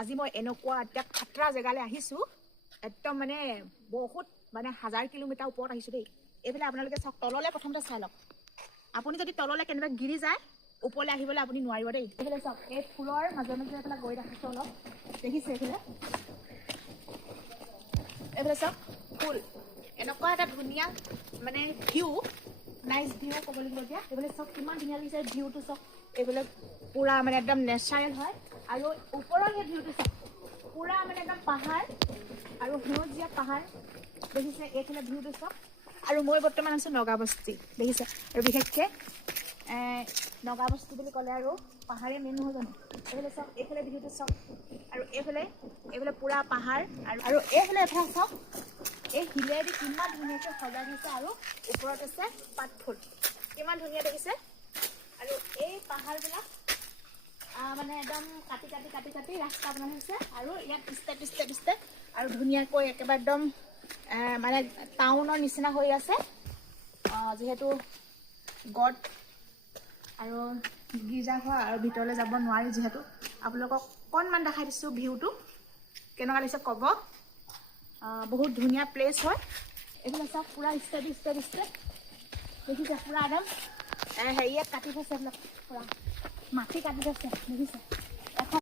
আজি মই এনেকুৱা এটা খাতৰা জেগালৈ আহিছোঁ একদম মানে বহুত মানে 1000 কিলোমিটাৰ ওপৰত আহিছোঁ দেই এইফালে আপোনালোকে চাওক তললৈ প্ৰথমতে চাই লওক আপুনি যদি তললৈ কেনেবা গিৰি যায় ওপৰলৈ আহিবলৈ আপুনি নোৱাৰিব দেই এইফালে চাওক এই ফুলৰ মাজে মাজে এইফালে গৈ ৰাখিছোঁ অলপ দেখিছে এইফালে চাওক ফুল এনেকুৱা এটা ধুনীয়া মানে ভিউ নাইচ ভিউ ক'বলগীয়া এইফালে চাওক কিমান ধুনীয়া লাগিছে ভিউটো চাওক এইফালে পুৰা মানে একদম নেচাৰেল হয় আৰু ওপৰৰ সেই ভিউটো চাওক পুৰা মানে একদম পাহাৰ আৰু সেউজীয়া পাহাৰ দেখিছে এইফালে ভিউটো চাওক আৰু মই বৰ্তমান আছোঁ নগাবস্তি দেখিছে আৰু বিশেষকৈ নগাবস্তি বুলি ক'লে আৰু পাহাৰেই মেইন নহয় জানো এইফালে চাওক এইফালে ভিউটো চাওক আৰু এইফালে পুৰা পাহাৰ আৰু এইফালে এফালে চাওক এই শিলেদি কিমান ধুনীয়াকৈ সজাই দিছে আৰু ওপৰত আছে পাতফুল কিমান ধুনীয়া দেখিছে আৰু এই পাহাৰবিলাক মানে একদম কাটি কাটি কাটি কাটি ৰাস্তা বনাই হৈছে আৰু ইয়াত ষ্টেপ আৰু ধুনীয়াকৈ একেবাৰে একদম মানে টাউনৰ নিচিনা হৈ আছে যিহেতু গড আৰু গীৰ্জাঘৰ আৰু ভিতৰলৈ যাব নোৱাৰি যিহেতু আপোনালোকক অকণমান দেখাই দিছোঁ ভিউটো কেনেকুৱা লাগিছে ক'ব বহুত ধুনীয়া প্লেচ হয় এইফালে চাওক পুৰা ষ্টেপ দেখিছে পুৰা একদম হেৰিয়াত কাটি থৈছে এইবিলাক পুৰা মাটি কাটি থৈছে দেখিছে